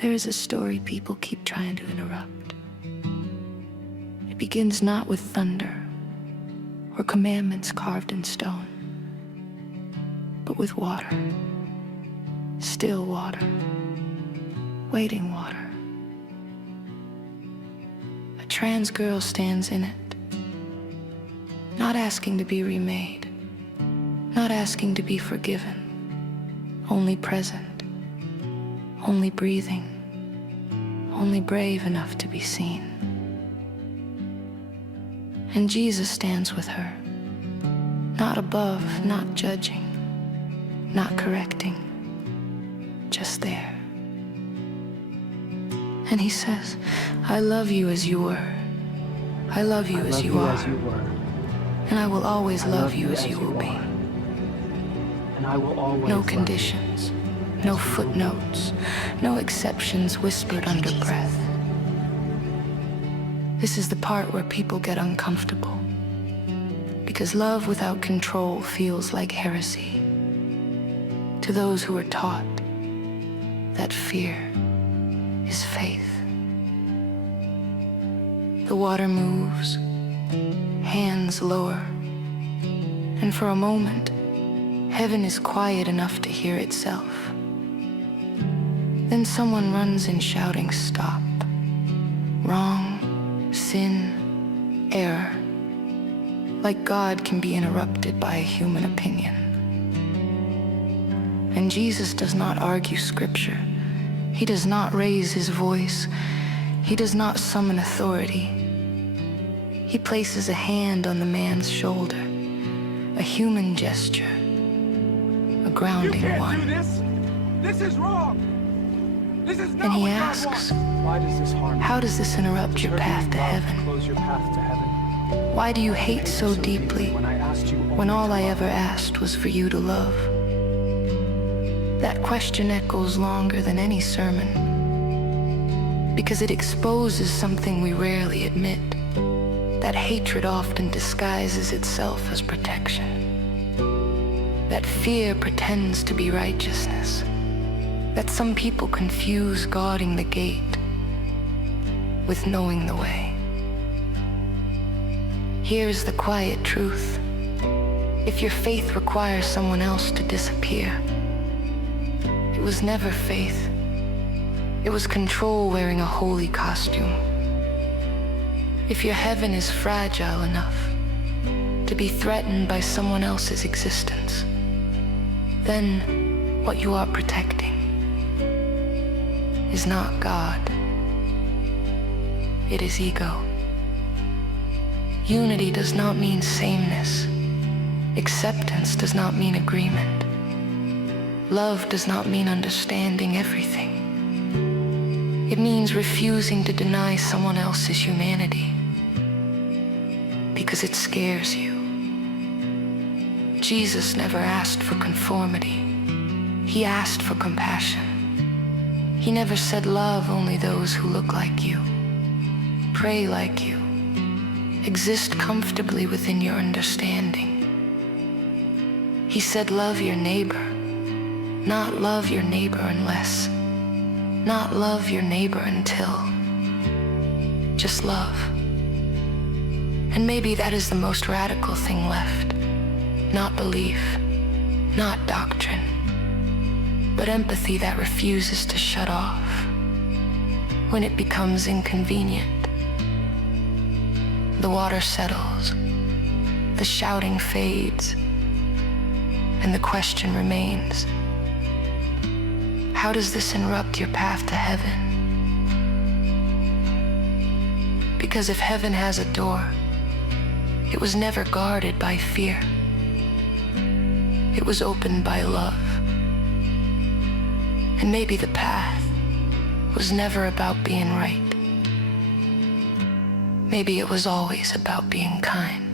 There is a story people keep trying to interrupt. It begins not with thunder or commandments carved in stone, but with water, still water, waiting water. A trans girl stands in it, not asking to be remade, not asking to be forgiven, only present, only breathing, only brave enough to be seen. And Jesus stands with her, not above, not judging, not correcting, just there. And he says, I love you as you were. I love you as you are. And I will always love you as you will be. And I will always no conditions, no footnotes, no exceptions whispered under breath. This is the part where people get uncomfortable, because love without control feels like heresy to those who are taught that fear is faith. The water moves, hands lower, and for a moment, heaven is quiet enough to hear itself. Then someone runs in shouting, stop. Wrong, sin, error. Like God can be interrupted by a human opinion. And Jesus does not argue scripture. He does not raise his voice. He does not summon authority. He places a hand on the man's shoulder, a human gesture, a grounding one. You can't do this! This is wrong! This is not And he what God asks, wants. Why does this harm you? how does this interrupt your path to heaven? Close your path to heaven. Why do you hate so deeply When I asked you when all I ever asked was for you to love? That question echoes longer than any sermon, because it exposes something we rarely admit, that hatred often disguises itself as protection, that fear pretends to be righteousness, that some people confuse guarding the gate with knowing the way. Here's the quiet truth. If your faith requires someone else to disappear, it was never faith. It was control wearing a holy costume. If your heaven is fragile enough to be threatened by someone else's existence, then what you are protecting is not God. It is ego. Unity does not mean sameness. Acceptance does not mean agreement. Love does not mean understanding everything. It means refusing to deny someone else's humanity because it scares you. Jesus never asked for conformity. He asked for compassion. He never said love only those who look like you, pray like you, exist comfortably within your understanding. He said love your neighbor, not love your neighbor unless, not love your neighbor until, just love. And maybe that is the most radical thing left. Not belief, not doctrine, but empathy that refuses to shut off when it becomes inconvenient. The water settles, the shouting fades, and the question remains, how does this interrupt your path to heaven? Because if heaven has a door, it was never guarded by fear. It was opened by love. And maybe the path was never about being right. Maybe it was always about being kind.